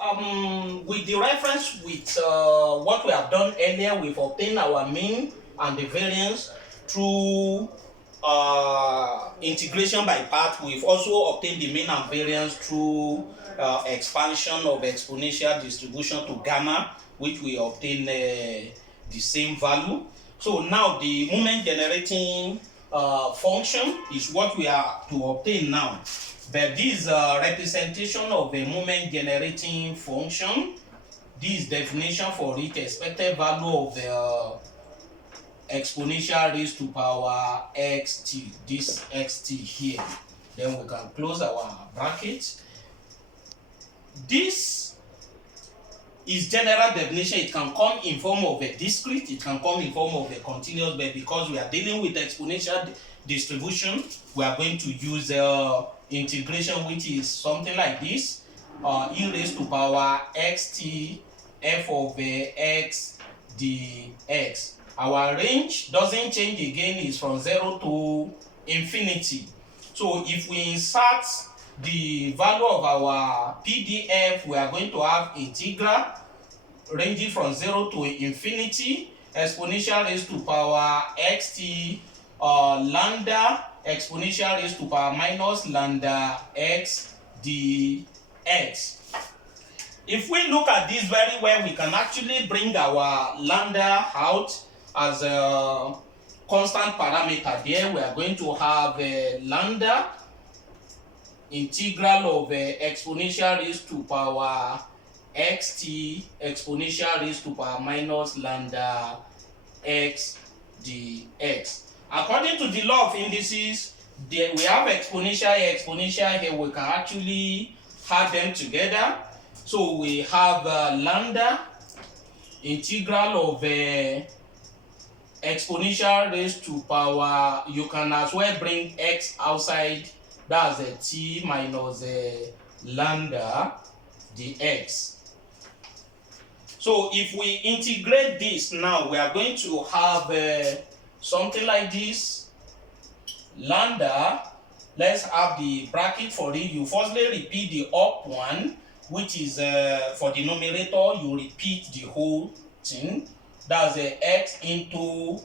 With the reference with what we have done earlier, we've obtained our mean and the variance through integration by part. We've also obtained the mean and variance through expansion of exponential distribution to gamma, which we obtain the same value. So now the moment generating function is what we are to obtain now. But this representation of a moment generating function, this definition for each expected value of the exponential raised to power xt, this xt here. Then we can close our bracket. This is general definition. It can come in form of a discrete, it can come in form of a continuous, but because we are dealing with exponential distribution, we are going to use integration, which is something like this: e raised to power xt f of x dx. Our range doesn't change again, is from 0 to infinity. So if we insert the value of our PDF, we are going to have integral ranging from 0 to infinity, exponential raised to power xt lambda, exponential raised to power minus lambda x dx. If we look at this very well, we can actually bring our lambda out as a constant parameter. There we are going to have lambda integral of exponential raised to power xt exponential raised to power minus lambda x dx. According to the law of indices, there we have exponential here. We can actually add them together. So we have lambda integral of exponential raised to power, you can as well bring x outside, that's a t minus a lambda dx. So if we integrate this now, we are going to have something like this: lambda, let's have the bracket for it. You firstly repeat the up one, which is for the numerator, you repeat the whole thing. That's x into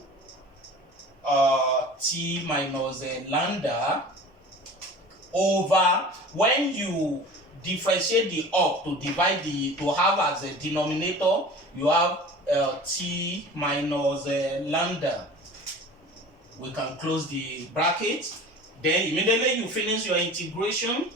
t minus lambda over, when you differentiate the up to divide to have as a denominator, you have t minus lambda. We can close the bracket. Then immediately you finish your integration.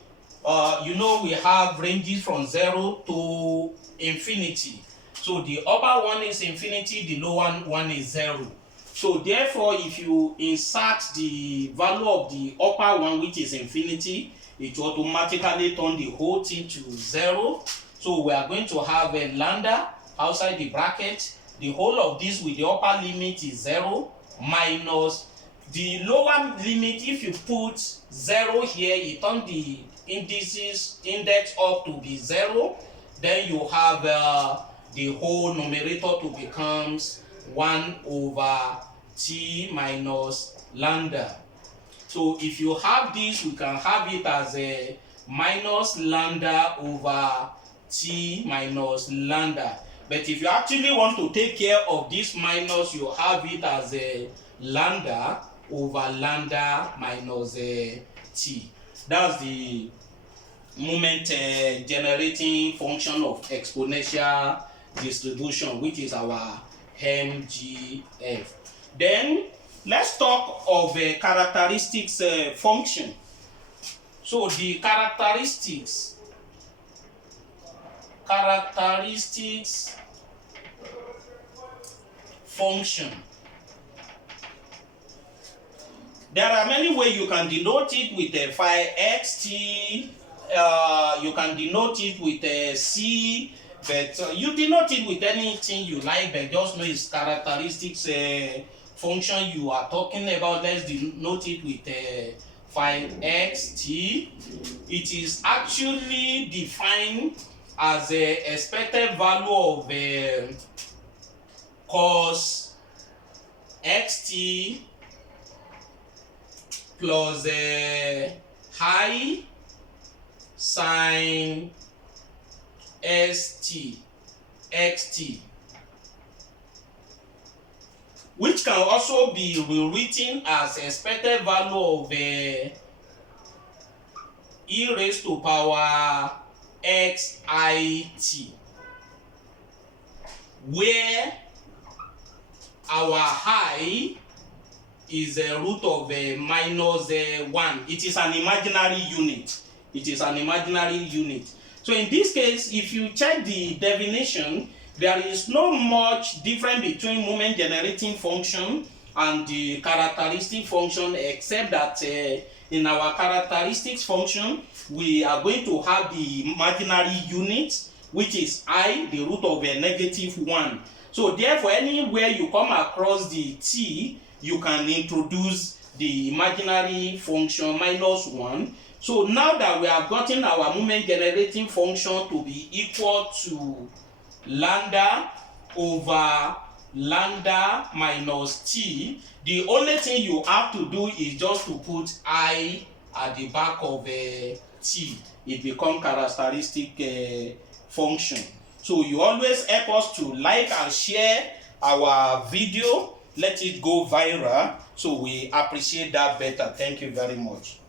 You know we have ranges from 0 to infinity. So the upper one is infinity, the lower one is 0. So therefore, if you insert the value of the upper one, which is infinity, it will automatically turn the whole thing to 0. So we are going to have a lambda outside the bracket. The whole of this with the upper limit is 0 minus the lower limit. If you put 0 here, it turns the index up to be 0. Then you have the whole numerator to becomes 1 over t minus lambda. So if you have this, we can have it as a minus lambda over t minus lambda. But if you actually want to take care of this minus, you have it as a lambda over lambda minus t. That's the moment generating function of exponential distribution, which is our MGF. Then let's talk of a characteristics function. So the characteristics function, there are many ways you can denote it with a phi xt. You can denote it with a c, but you denote it with anything you like, but just know it's characteristics function you are talking about. Let's denote it with a phi xt. It is actually defined as a expected value of cos xt plus high sine st xt, which can also be rewritten as expected value of e raised to power xit, where our I is a root of minus 1. It is an imaginary unit. It is an imaginary unit. So in this case, if you check the definition, there is not much difference between moment generating function and the characteristic function, except that in our characteristics function, we are going to have the imaginary unit, which is I, the root of a negative 1. So therefore, anywhere you come across the t, you can introduce the imaginary function minus 1. So now that we have gotten our moment generating function to be equal to lambda over lambda minus t, the only thing you have to do is just to put I at the back of t. It becomes characteristic function. So you always help us to like and share our video. Let it go viral. So we appreciate that better. Thank you very much.